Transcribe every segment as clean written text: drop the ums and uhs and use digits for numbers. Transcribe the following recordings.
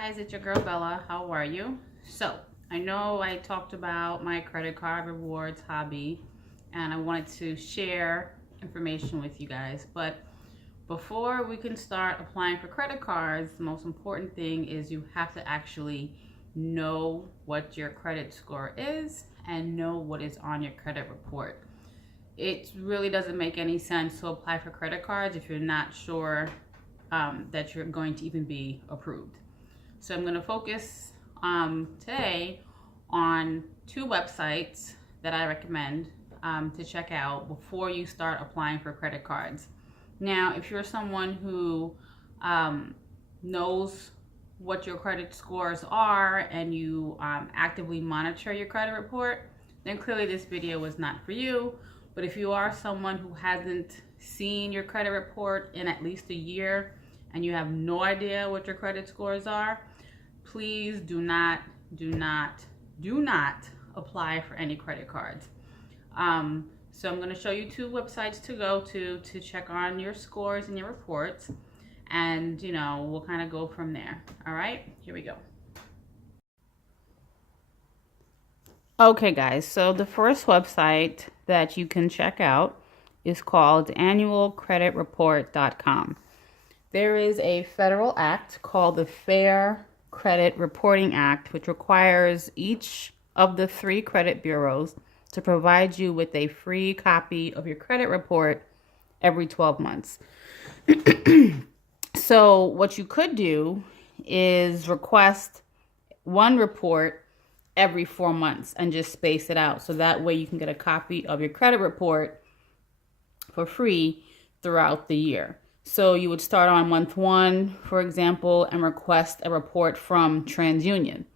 guys, it's your girl Bella. How are you? So I know I talked about my credit card rewards hobby and I wanted to share information with you guys, but before we can start applying for credit cards, the most important thing is you have to actually know what your credit score is and know what is on your credit report. It really doesn't make any sense to apply for credit cards if you're not sure that you're going to even be approved. So I'm going to focus today on two websites that I recommend to check out before you start applying for credit cards. Now, if you're someone who knows what your credit scores are and you actively monitor your credit report, then clearly this video was not for you. But if you are someone who hasn't seen your credit report in at least a year and you have no idea what your credit scores are, please do not apply for any credit cards. So I'm going to show you two websites to go to check on your scores and your reports, and we'll kind of go from there. All right, here we go. Okay guys, so the first website that you can check out is called annualcreditreport.com. There is a federal act called the Fair Credit Reporting Act, which requires each of the 3 credit bureaus to provide you with a free copy of your credit report every 12 months. So what you could do is request one report every 4 months and just space it out. So that way you can get a copy of your credit report for free throughout the year. So you would start on month 1, for example, and request a report from TransUnion.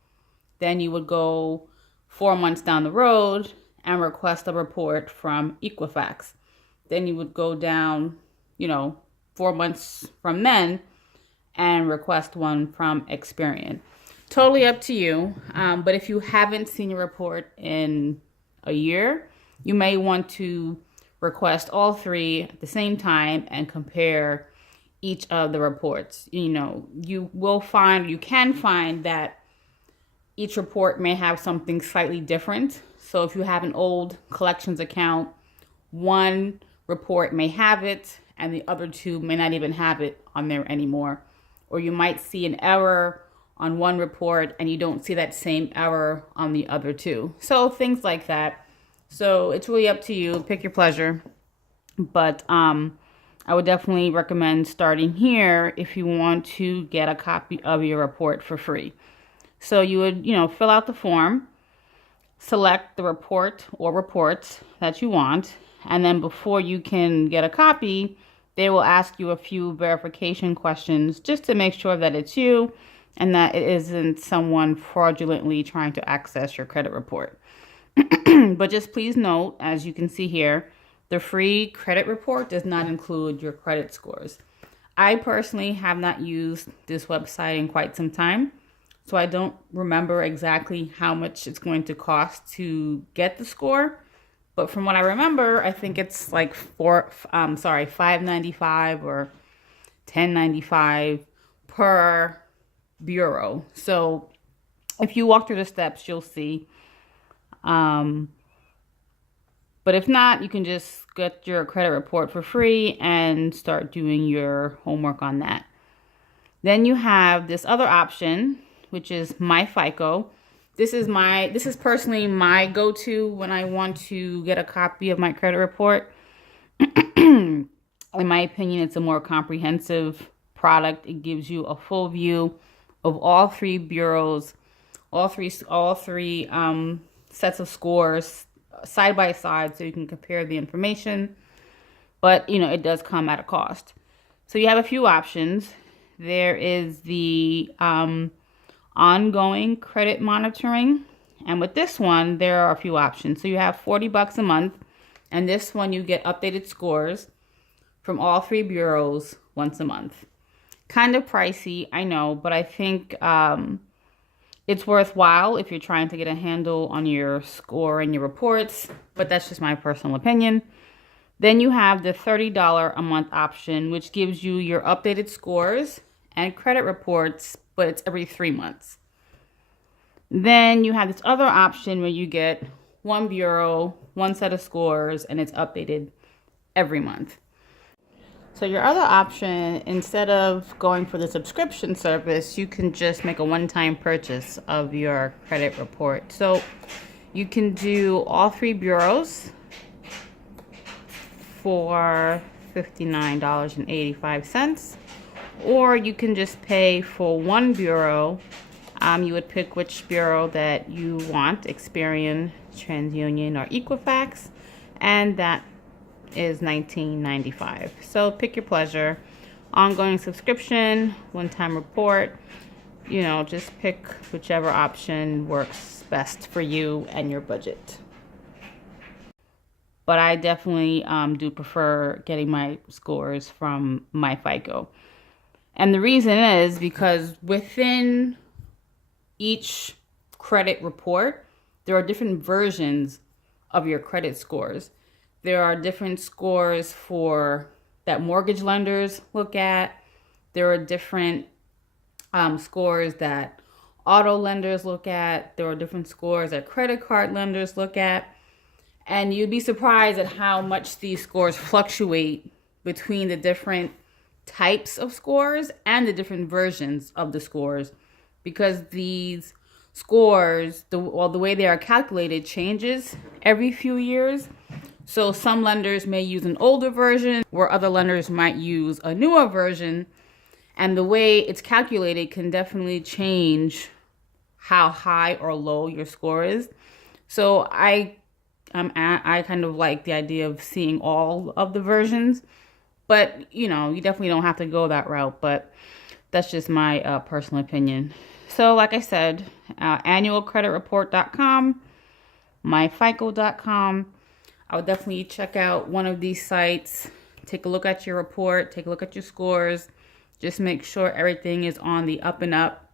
Then you would go 4 months down the road and request a report from Equifax. Then you would go down, 4 months from then and request one from Experian. Totally up to you. But if you haven't seen your report in a year, you may want to request all 3 at the same time and compare each of the reports. You can find that each report may have something slightly different. So if you have an old collections account, one report may have it and the other 2 may not even have it on there anymore. Or you might see an error on one report and you don't see that same error on the other 2. So things like that. So it's really up to you. Pick your pleasure. But I would definitely recommend starting here if you want to get a copy of your report for free. So you would, fill out the form, select the report or reports that you want, and then before you can get a copy, they will ask you a few verification questions just to make sure that it's you and that it isn't someone fraudulently trying to access your credit report. But just please note, as you can see here, the free credit report does not include your credit scores. I personally have not used this website in quite some time, so I don't remember exactly how much it's going to cost to get the score. But from what I remember, I think it's like $5.95 or $10.95 per bureau. So if you walk through the steps, you'll see. But if not, you can just get your credit report for free and start doing your homework on that. Then you have this other option, which is My FICO. This is personally my go-to when I want to get a copy of my credit report. In my opinion, it's a more comprehensive product. It gives you a full view of all 3 bureaus, all three sets of scores side by side, so you can compare the information. But it does come at a cost. So you have a few options. There is the ongoing credit monitoring, and with this one there are a few options. So you have $40 a month, and this one you get updated scores from all 3 bureaus once a month. Kind of pricey, I know, but I think it's worthwhile if you're trying to get a handle on your score and your reports, but that's just my personal opinion. Then you have the $30 a month option, which gives you your updated scores and credit reports, but it's every 3 months. Then you have this other option where you get one bureau, one set of scores, and it's updated every month. So your other option, instead of going for the subscription service, you can just make a one-time purchase of your credit report. So you can do all 3 bureaus for $59.85, or you can just pay for one bureau. You would pick which bureau that you want, Experian, TransUnion, or Equifax, and that is $19.95. So pick your pleasure. Ongoing subscription, one-time report, just pick whichever option works best for you and your budget. But I definitely do prefer getting my scores from MyFICO. And the reason is because within each credit report, there are different versions of your credit scores. There are different scores that mortgage lenders look at. There are different scores that auto lenders look at. There are different scores that credit card lenders look at. And you'd be surprised at how much these scores fluctuate between the different types of scores and the different versions of the scores, because these scores, the way they are calculated changes every few years. So some lenders may use an older version, where other lenders might use a newer version. And the way it's calculated can definitely change how high or low your score is. So I kind of like the idea of seeing all of the versions. But, you definitely don't have to go that route. But that's just my personal opinion. So like I said, annualcreditreport.com, myfico.com. I would definitely check out one of these sites. Take a look at your report. Take a look at your scores. Just make sure everything is on the up and up.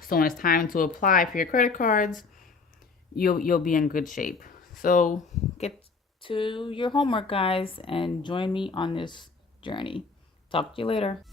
So when it's time to apply for your credit cards, you'll be in good shape. So get to your homework, guys, and join me on this journey. Talk to you later.